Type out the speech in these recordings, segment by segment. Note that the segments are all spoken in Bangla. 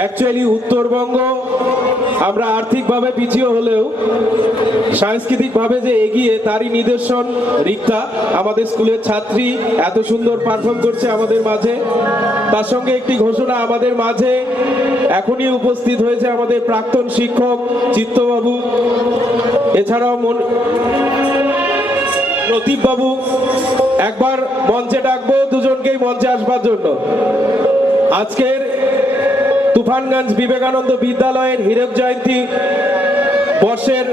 অ্যাকচুয়ালি উত্তরবঙ্গ আমরা আর্থিকভাবে পিছিয়ে হলেও সাংস্কৃতিকভাবে যে এগিয়ে তারই নিদর্শন রিক্তা। আমাদের স্কুলের ছাত্রী এত সুন্দর পারফর্ম করছে আমাদের মাঝে। তার সঙ্গে একটি ঘোষণা, আমাদের মাঝে এখনই উপস্থিত হয়েছে আমাদের প্রাক্তন শিক্ষক চিত্তবাবু, এছাড়াও প্রদীপ বাবু। একবার মঞ্চে ডাকবো দুজনকেই মঞ্চে আসবার জন্য। আজকের তুফানগঞ্জ বিবেকানন্দ বিদ্যালয়ের হীরক জয়ন্তী বর্ষের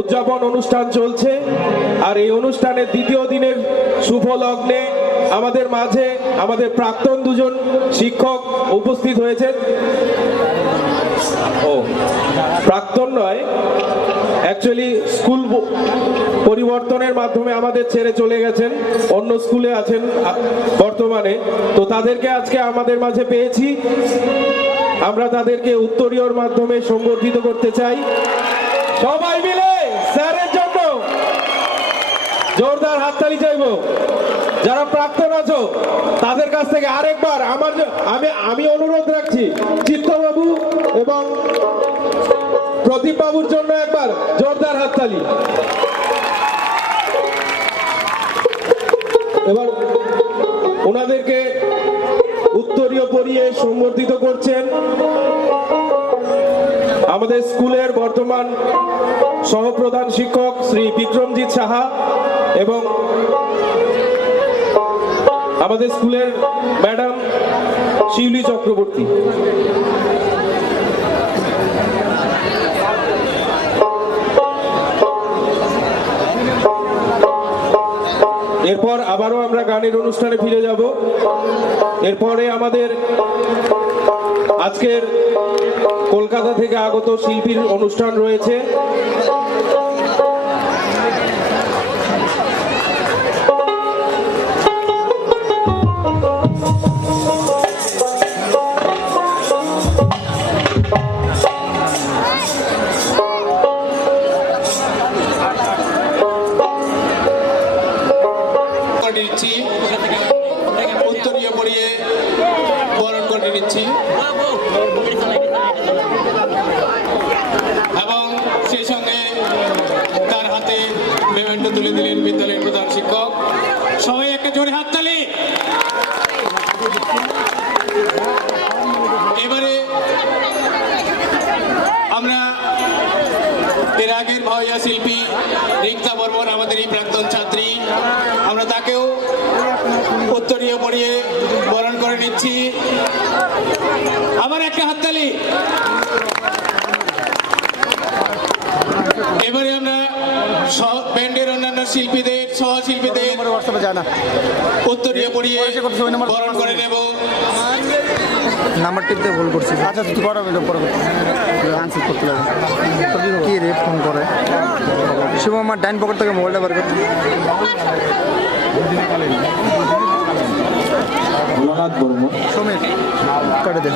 উদযাপন অনুষ্ঠান চলছে, আর এই অনুষ্ঠানের দ্বিতীয় দিনের শুভ লগ্নে আমাদের মাঝে আমাদের প্রাক্তন দুজন শিক্ষক উপস্থিত হয়েছেন। প্রাক্তন নয়, অ্যাকচুয়ালি স্কুল পরিবর্তনের মাধ্যমে আমাদের ছেড়ে চলে গেছেন, অন্য স্কুলে আছেন বর্তমানে। তো তাদেরকে আজকে আমাদের মাঝে পেয়েছি, আমরা তাদেরকে উত্তরীয়র মাধ্যমে সংবর্ধিত করতে চাই। সবাই মিলে স্যারের জন্য জোরদার হাততালি চাইবো। যারা প্রাক্তন আছো তাদের কাছ থেকে আরেকবার আমি অনুরোধ রাখছি, চিত্তবাবু এবং প্রদীপ বাবুর জন্য একবার জোরদার হাততালি। এবার ওনাদেরকে উত্তরীয় পরিয়ে সম্বর্ধিত করছেন আমাদের স্কুলের বর্তমান সহপ্রধান শিক্ষক শ্রী বিক্রমজিৎ সাহা এবং আমাদের স্কুলের ম্যাডাম শিউলি চক্রবর্তী। এরপর আবারও আমরা গানের অনুষ্ঠানে ফিরে যাব। এরপরে আমাদের আজকের কলকাতা থেকে আগত শিল্পীর অনুষ্ঠান রয়েছে। উত্তরীয় পরিয়ে বরণ করে নিচ্ছি এবং সেই সঙ্গে তার হাতে মেমেন্টো তুলে দিলেন বিদ্যালয়ের প্রধান শিক্ষক। সবাই একটা জোরে হাততালি। এবারে আমরা এর আগের ভাইয়া শিল্পী রিক্তা বর্মন, আমাদের এই প্রাক্তন ছাত্রী, আমরা তাকেও উত্তরীয় পরিয়ে বরণ করে নিচ্ছি। আবার একটা হাততালি। এবারে আমরা ব্যান্ডের অন্যান্য শিল্পীদের, সহশিল্পীদের উত্তরীয় পরিয়ে বরণ করে নেব। নাম্বার টিপতে ভুল করছি। আচ্ছা তুই আনসার করতে লাগে কি রে ফোন করে শুভ আমার ডাইন পকেট থেকে মোবাইলটা বার করতে। সমেত কেটে দে।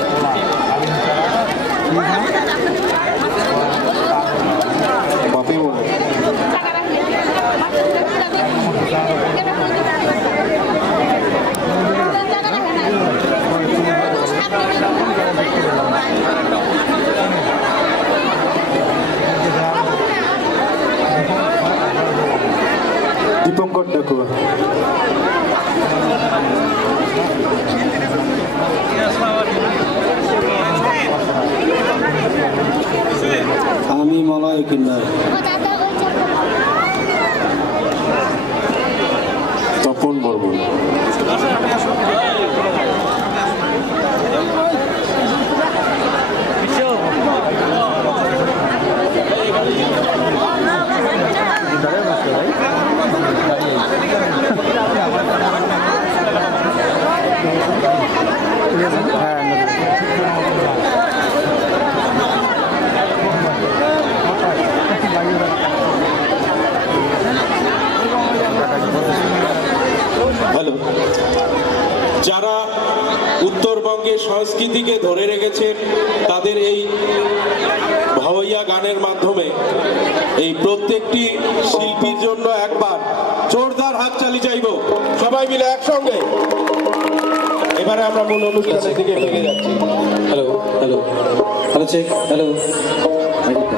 দীপঙ্কর ডাকুয়া। আমি মলয় কিন্নার। তপন বর্মন। হ্যালো, যারা উত্তরবঙ্গের সংস্কৃতিকে ধরে রেখেছেন তাদের এই ভাওয়াইয়া গানের মাধ্যমে এই প্রত্যেকটি শিল্পীর জন্য একবার জোরদার হাততালি চাইব সবাই মিলে একসঙ্গে। এবারে আমরা মূল অনুষ্ঠানের দিকে ফিরে যাচ্ছি। Hello hello. Hello check hello